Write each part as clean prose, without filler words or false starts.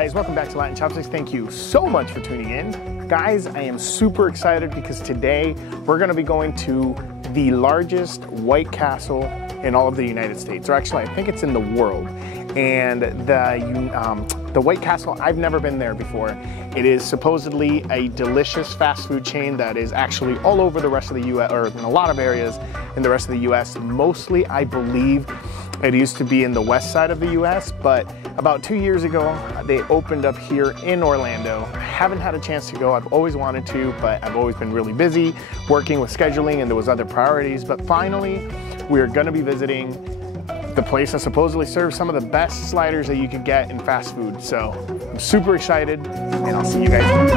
guys, welcome back to Latin Chopsticks. Thank you so much for tuning in. Guys, I am super excited because today we're gonna be going to the largest White Castle in all of the United States, or actually I think it's in the world. And the White Castle, I've never been there before. It is supposedly a delicious fast food chain that is actually all over the rest of the US, or in a lot of areas in the rest of the US. Mostly, I believe it used to be in the west side of the US, but about 2 years ago, they opened up here in Orlando. I haven't had a chance to go. I've always wanted to, but I've always been really busy working with scheduling and there was other priorities. But finally, we are gonna be visiting the place that supposedly serves some of the best sliders that you could get in fast food. So I'm super excited, and I'll see you guys later.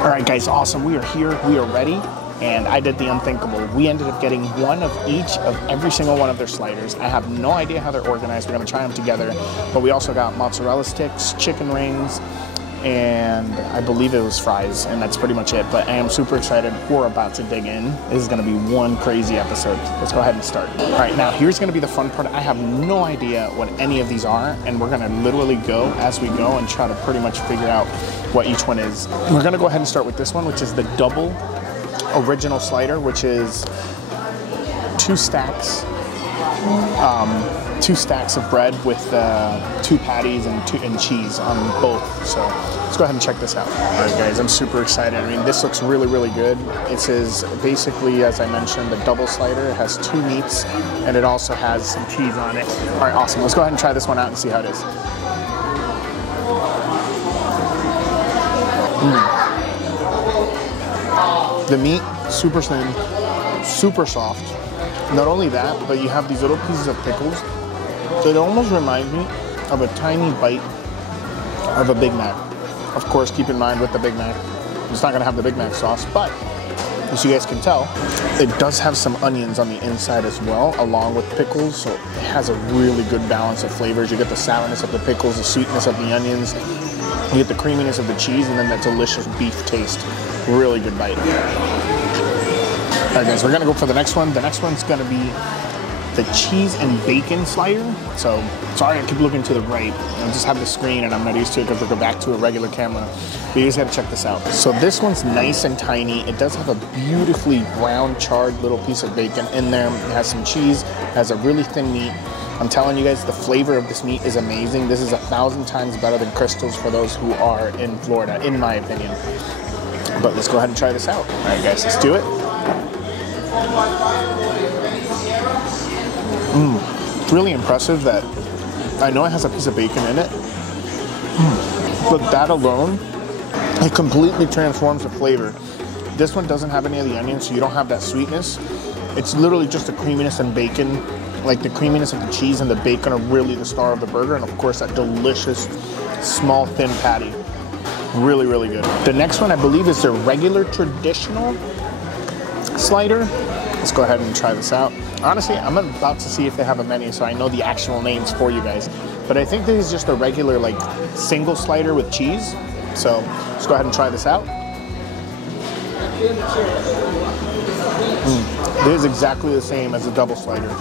All right, guys, awesome. We are here, we are ready, and I did the unthinkable. We ended up getting one of each of every single one of their sliders. I have no idea how they're organized. We're gonna try them together, but we also got mozzarella sticks, chicken rings, and I believe it was fries, and that's pretty much it. But I am super excited. We're about to dig in. This is gonna be one crazy episode. Let's go ahead and start. All right, now here's gonna be the fun part. I have no idea what any of these are, and we're gonna literally go as we go and try to pretty much figure out what each one is. We're gonna go ahead and start with this one, which is the double original slider, which is two stacks of bread with 2 patties and cheese on both. So let's go ahead and check this out. All right, guys, I'm super excited. I mean, this looks really, really good. It is basically, as I mentioned, the double slider. It has 2 meats and it also has some cheese on it. All right, awesome. Let's go ahead and try this one out and see how it is. The meat, super thin, super soft. Not only that, but you have these little pieces of pickles. So it almost reminds me of a tiny bite of a Big Mac. Of course, keep in mind with the Big Mac, it's not gonna have the Big Mac sauce, but as you guys can tell, it does have some onions on the inside as well, along with pickles. So it has a really good balance of flavors. You get the sourness of the pickles, the sweetness of the onions, you get the creaminess of the cheese, and then that delicious beef taste. Really good bite. All right, guys, we're gonna go for the next one. The next one's gonna be the cheese and bacon slider. So, sorry I keep looking to the right. I just have the screen and I'm not used to it because we'll go back to a regular camera. But you guys gotta check this out. So this one's nice and tiny. It does have a beautifully brown charred little piece of bacon in there. It has some cheese, it has a really thin meat. I'm telling you guys, the flavor of this meat is amazing. This is 1,000 times better than Crystal's for those who are in Florida, in my opinion. But let's go ahead and try this out. All right, guys, let's do it. It's really impressive that I know it has a piece of bacon in it, but that alone, it completely transforms the flavor. This one doesn't have any of the onions, so you don't have that sweetness. It's literally just the creaminess and bacon, like the creaminess of the cheese and the bacon are really the star of the burger, and of course that delicious, small, thin patty. Really, really good. The next one I believe is their regular traditional slider. Let's go ahead and try this out. Honestly, I'm about to see if they have a menu so I know the actual names for you guys. But I think this is just a regular like single slider with cheese. So let's go ahead and try this out. It is exactly the same as a double slider.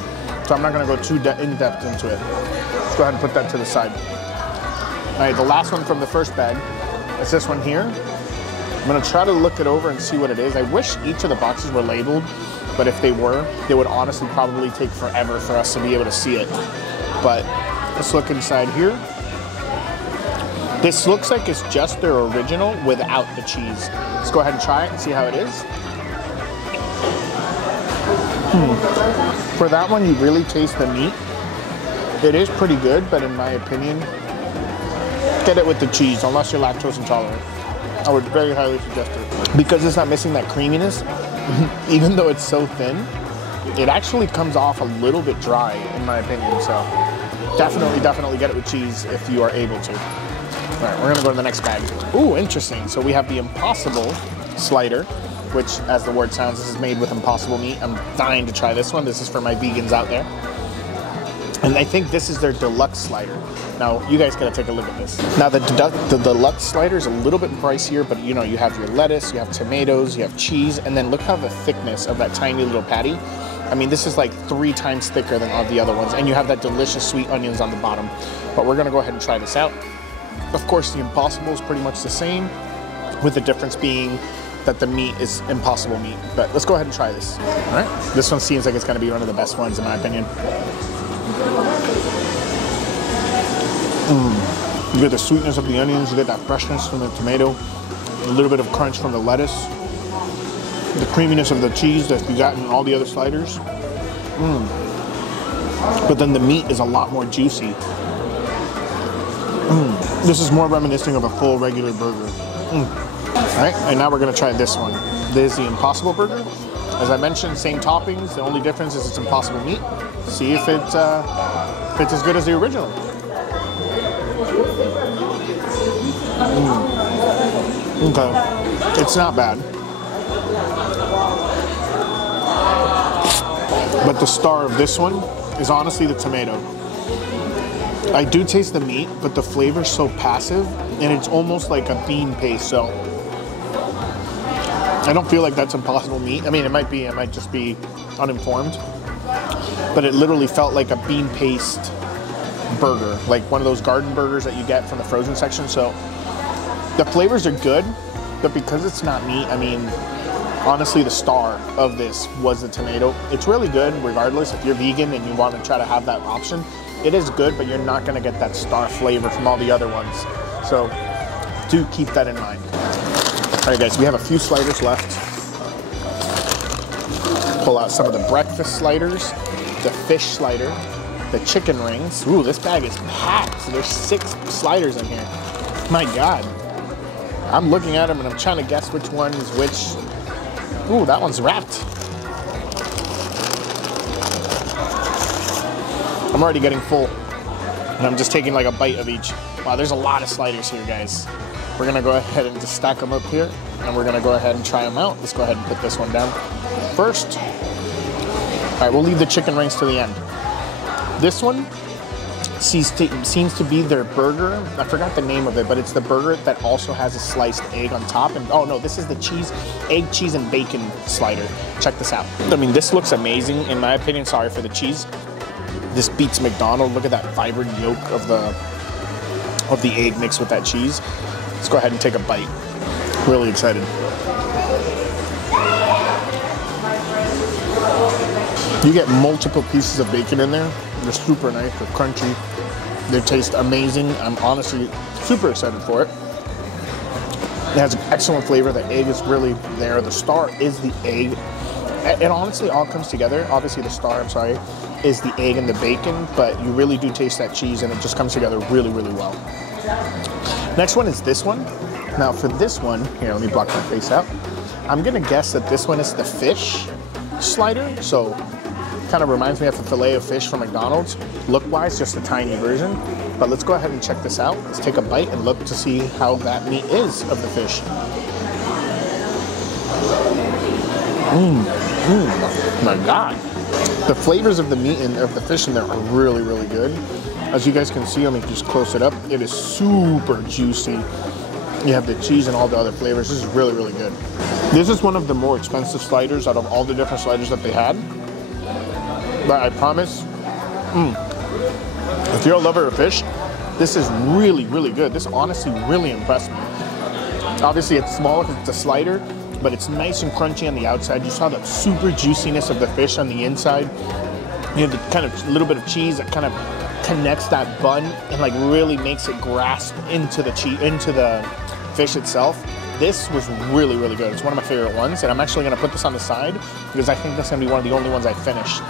So I'm not gonna go too in-depth into it. Let's go ahead and put that to the side. All right, the last one from the first bag is this one here. I'm gonna try to look it over and see what it is. I wish each of the boxes were labeled, but if they were, they would honestly probably take forever for us to be able to see it. But let's look inside here. This looks like it's just their original without the cheese. Let's go ahead and try it and see how it is. For that one, you really taste the meat. It is pretty good, but in my opinion, get it with the cheese, unless you're lactose intolerant. I would very highly suggest it. Because it's not missing that creaminess, even though it's so thin, it actually comes off a little bit dry, in my opinion. So definitely get it with cheese if you are able to. All right, we're gonna go to the next bag. Ooh, interesting. So we have the Impossible slider, which, as the word sounds, this is made with impossible meat. I'm dying to try this one. This is for my vegans out there. And I think this is their deluxe slider. Now, you guys gotta take a look at this. Now, the deluxe slider is a little bit pricier, but you know, you have your lettuce, you have tomatoes, you have cheese, and then look how the thickness of that tiny little patty. I mean, this is like 3 times thicker than all the other ones, and you have that delicious sweet onions on the bottom. But we're gonna go ahead and try this out. Of course, the Impossible is pretty much the same, with the difference being that the meat is Impossible meat. But let's go ahead and try this. All right, this one seems like it's gonna be one of the best ones in my opinion. You get the sweetness of the onions, you get that freshness from the tomato, a little bit of crunch from the lettuce, the creaminess of the cheese that you got in all the other sliders. But then the meat is a lot more juicy. This is more reminiscent of a full regular burger. All right, and now we're gonna try this one. This is the Impossible Burger. As I mentioned, same toppings. The only difference is it's Impossible meat. See if it's as good as the original. Okay, it's not bad. But the star of this one is honestly the tomato. I do taste the meat, but the flavor's so passive, and it's almost like a bean paste, so I don't feel like that's Impossible meat. I mean, it might be, I might just be uninformed, but it literally felt like a bean paste burger, like one of those garden burgers that you get from the frozen section. So the flavors are good, but because it's not meat, I mean, honestly, the star of this was the tomato. It's really good regardless. If you're vegan and you want to try to have that option, it is good, but you're not going to get that star flavor from all the other ones. So do keep that in mind. All right, guys, we have a few sliders left. Pull out some of the breakfast sliders, the fish slider, the chicken rings. Ooh, this bag is packed. So there's 6 sliders in here. My God. I'm looking at them and I'm trying to guess which one is which. Ooh, that one's wrapped. I'm already getting full. And I'm just taking like a bite of each. Wow, there's a lot of sliders here, guys. We're gonna go ahead and just stack them up here, and we're gonna go ahead and try them out. Let's go ahead and put this one down first. All right, we'll leave the chicken rings to the end. This one seems to be their burger. I forgot the name of it, but it's the burger that also has a sliced egg on top. And oh no, this is the egg, cheese, and bacon slider. Check this out. I mean, this looks amazing in my opinion. Sorry for the cheese. This beats McDonald's. Look at that vibrant yolk of the egg mixed with that cheese. Let's go ahead and take a bite. Really excited. You get multiple pieces of bacon in there. They're super nice, they're crunchy. They taste amazing. I'm honestly super excited for it. It has excellent flavor. The egg is really there. The star is the egg. It honestly all comes together. Obviously the star, I'm sorry, is the egg and the bacon, but you really do taste that cheese and it just comes together really, really well. Next one is this one. Now for this one, here, let me block my face out. I'm gonna guess that this one is the fish slider. So kind of reminds me of a fillet of fish from McDonald's. Look-wise, just a tiny version. But let's go ahead and check this out. Let's take a bite and look to see how that meat is of the fish. My God. The flavors of the meat and of the fish in there are really, really good. As you guys can see, let me just close it up. It is super juicy. You have the cheese and all the other flavors. This is really, really good. This is one of the more expensive sliders out of all the different sliders that they had. But I promise, if you're a lover of fish, this is really, really good. This honestly really impressed me. Obviously, it's small because it's a slider, but it's nice and crunchy on the outside. You saw the super juiciness of the fish on the inside. You have the kind of little bit of cheese that kind of connects that bun and like really makes it grasp into the fish itself. This was really, really good. It's one of my favorite ones, and I'm actually gonna put this on the side because I think that's gonna be one of the only ones I finished.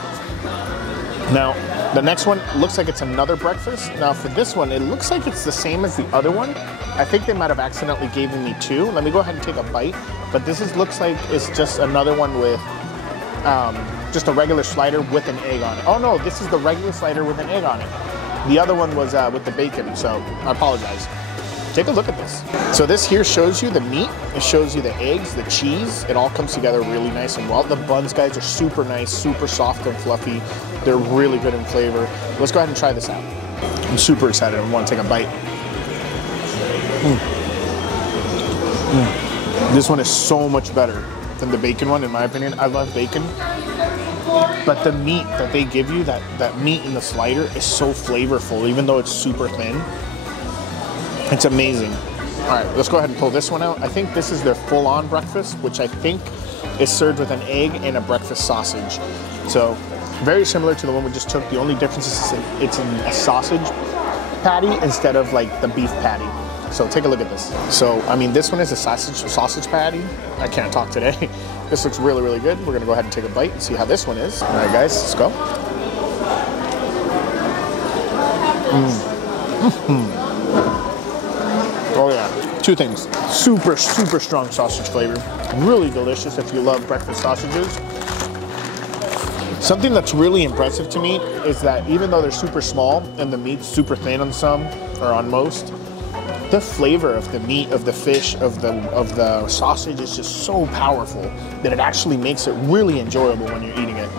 Now, the next one looks like it's another breakfast. Now for this one, it looks like it's the same as the other one. I think they might have accidentally given me 2. Let me go ahead and take a bite. But this looks like it's just another one with just a regular slider with an egg on it. Oh no, this is the regular slider with an egg on it. The other one was with the bacon, so I apologize. Take a look at this. So this here shows you the meat, it shows you the eggs, the cheese, it all comes together really nice and well. The buns, guys, are super nice, super soft and fluffy. They're really good in flavor. Let's go ahead and try this out. I'm super excited, I want to take a bite. This one is so much better than the bacon one, in my opinion. I love bacon. but the meat that they give you, that meat in the slider is so flavorful, even though it's super thin. It's amazing. All right, let's go ahead and pull this one out. I think this is their full-on breakfast, which I think is served with an egg and a breakfast sausage. So very similar to the one we just took. The only difference is it's in a sausage patty instead of like the beef patty. So take a look at this. So, I mean, this one is a sausage patty. I can't talk today. This looks really, really good. We're gonna go ahead and take a bite and see how this one is. All right, guys, let's go. Oh yeah, two things. Super, super strong sausage flavor. Really delicious if you love breakfast sausages. Something that's really impressive to me is that even though they're super small and the meat's super thin on some, or on most, the flavor of the meat, of the fish, of the sausage is just so powerful that it actually makes it really enjoyable when you're eating it.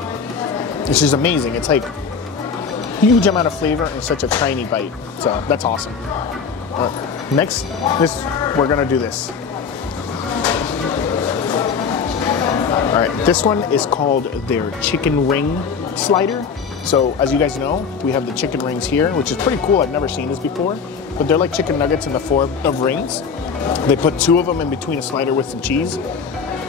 It's just amazing. It's like huge amount of flavor in such a tiny bite. So that's awesome. All right. Next, we're gonna do this. All right, this one is called their chicken ring slider. So as you guys know, we have the chicken rings here, which is pretty cool. I've never seen this before, but they're like chicken nuggets in the form of rings. They put 2 of them in between a slider with some cheese.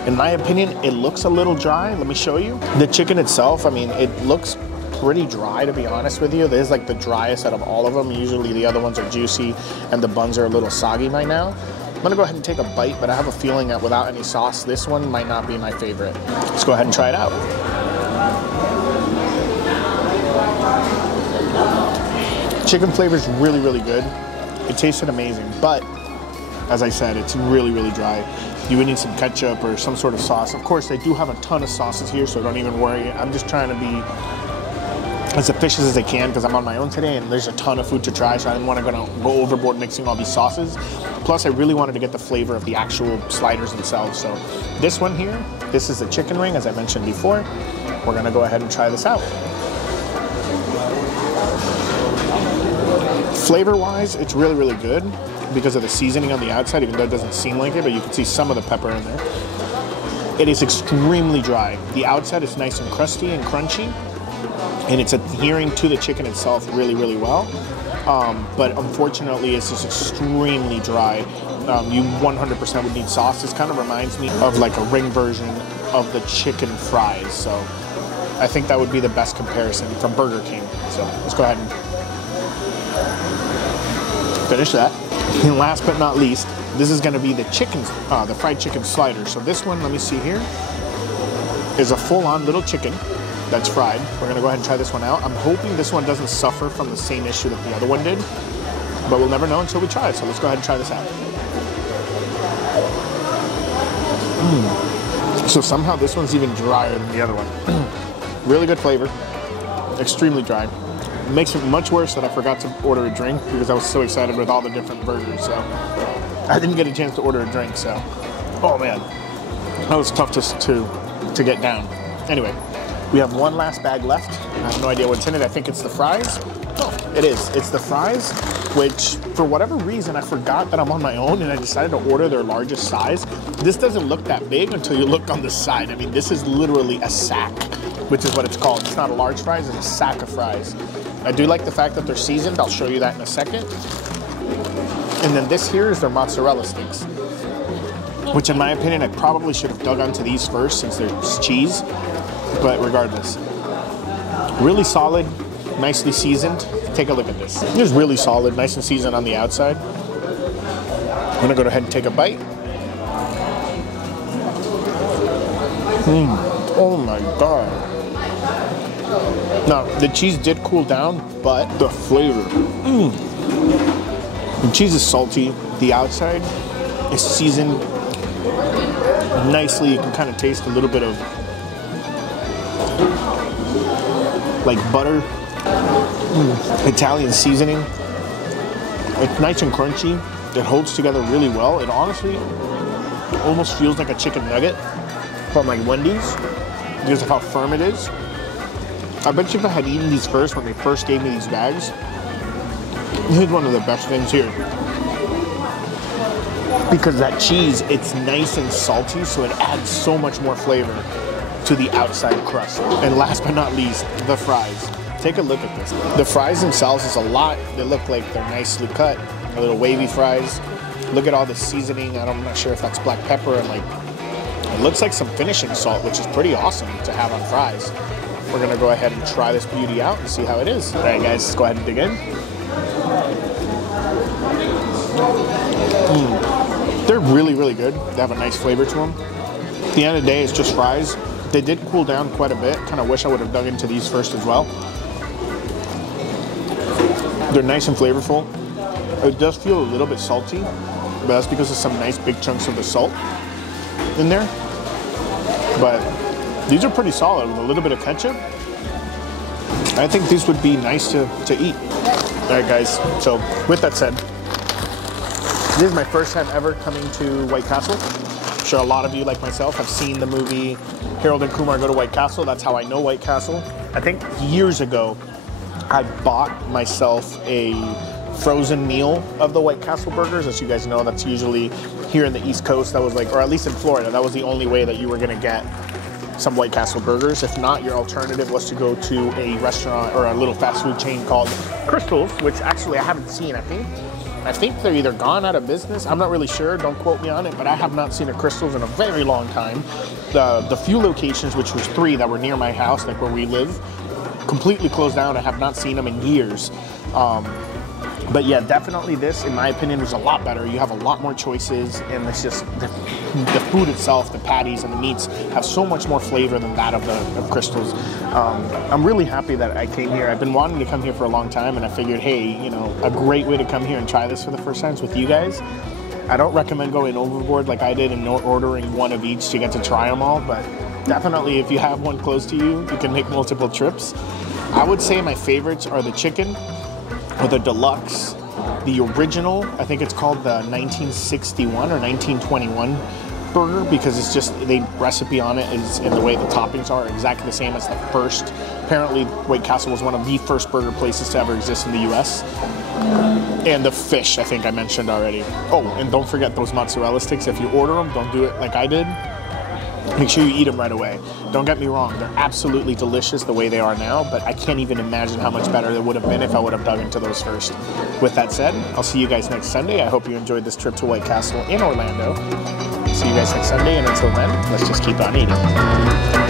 In my opinion, it looks a little dry. Let me show you. The chicken itself, I mean, it looks pretty dry, to be honest with you. This is like the driest out of all of them. Usually the other ones are juicy and the buns are a little soggy by now. I'm gonna go ahead and take a bite, but I have a feeling that without any sauce, this one might not be my favorite. Let's go ahead and try it out. Chicken flavor is really, really good. It tasted amazing, but as I said, it's really, really dry. You would need some ketchup or some sort of sauce. Of course, they do have a ton of sauces here, so don't even worry. I'm just trying to be as efficient as I can because I'm on my own today and there's a ton of food to try, so I didn't want to go overboard mixing all these sauces. Plus, I really wanted to get the flavor of the actual sliders themselves. So this one here, this is the chicken ring, as I mentioned before. We're gonna go ahead and try this out. Flavor-wise, it's really, really good because of the seasoning on the outside, even though it doesn't seem like it, but you can see some of the pepper in there. It is extremely dry. The outside is nice and crusty and crunchy, and it's adhering to the chicken itself really, really well. But unfortunately, it's just extremely dry. You 100% would need sauce. This kind of reminds me of like a ring version of the chicken fries. So I think that would be the best comparison from Burger King. So let's go ahead and finish that. And last but not least, this is gonna be the the fried chicken slider. So this one, let me see here, is a full-on little chicken that's fried. We're gonna go ahead and try this one out. I'm hoping this one doesn't suffer from the same issue that the other one did, but we'll never know until we try it. So let's go ahead and try this out. So somehow this one's even drier than the other one. Really good flavor, extremely dry. It makes it much worse that I forgot to order a drink because I was so excited with all the different burgers. So I didn't get a chance to order a drink. So, oh man, that was tough to get down. Anyway, we have one last bag left. I have no idea what's in it. I think it's the fries. Oh, it is. It's the fries, which for whatever reason, I forgot that I'm on my own and I decided to order their largest size. This doesn't look that big until you look on the side. I mean, this is literally a sack, which is what it's called. It's not a large fries, it's a sack of fries. I do like the fact that they're seasoned. I'll show you that in a second. And then this here is their mozzarella sticks, which in my opinion, I probably should have dug onto these first since they're cheese, but regardless. Really solid, nicely seasoned. Take a look at this. It is really solid, nice and seasoned on the outside. I'm gonna go ahead and take a bite. Oh my God. Now, the cheese did cool down, but the flavor. The cheese is salty. The outside is seasoned nicely. You can kind of taste a little bit of like butter, Italian seasoning. It's nice and crunchy. It holds together really well. It honestly almost feels like a chicken nugget from like Wendy's because of how firm it is. I bet you if I had eaten these first when they first gave me these bags, this is one of the best things here. Because that cheese, it's nice and salty, so it adds so much more flavor to the outside crust. And last but not least, the fries. Take a look at this. The fries themselves is a lot. They look like they're nicely cut, a little wavy fries. Look at all the seasoning. I'm not sure if that's black pepper and like, it looks like some finishing salt, which is pretty awesome to have on fries. We're gonna go ahead and try this beauty out and see how it is. All right, guys, let's go ahead and dig in. They're really, really good. They have a nice flavor to them. At the end of the day, it's just fries. They did cool down quite a bit. Kind of wish I would have dug into these first as well. They're nice and flavorful. It does feel a little bit salty, but that's because of some nice big chunks of the salt in there. But these are pretty solid with a little bit of ketchup. I think these would be nice to eat. All right, guys, so with that said, this is my first time ever coming to White Castle. I'm sure a lot of you, like myself, have seen the movie Harold and Kumar Go to White Castle. That's how I know White Castle. I think years ago, I bought myself a frozen meal of the White Castle burgers. As you guys know, that's usually here in the East Coast. That was like, or at least in Florida, that was the only way that you were gonna get some White Castle burgers. If not, your alternative was to go to a restaurant or a little fast food chain called Crystal's, which actually I haven't seen. I think they're either gone out of business. I'm not really sure, don't quote me on it, but I have not seen a Crystal's in a very long time. The few locations, which was 3 that were near my house, like where we live, completely closed down. I have not seen them in years. But yeah, definitely this, in my opinion, was a lot better. You have a lot more choices, and it's just the food itself, the patties and the meats have so much more flavor than that of Crystal's. I'm really happy that I came here. I've been wanting to come here for a long time, and I figured, hey, you know, a great way to come here and try this for the first time is with you guys. I don't recommend going overboard like I did and ordering one of each to get to try them all, but definitely if you have one close to you, you can make multiple trips. I would say my favorites are the chicken, or the deluxe, the original, I think it's called the 1961 or 1921 burger, because it's just, the recipe on it is, and the way the toppings are exactly the same as the first. Apparently, White Castle was one of the first burger places to ever exist in the US. And the fish, I think I mentioned already. Oh, and don't forget those mozzarella sticks. If you order them, don't do it like I did. Make sure you eat them right away. Don't get me wrong, they're absolutely delicious the way they are now, but I can't even imagine how much better they would have been if I would have dug into those first. With that said, I'll see you guys next Sunday. I hope you enjoyed this trip to White Castle in Orlando. See you guys next Sunday, and until then, let's just keep on eating.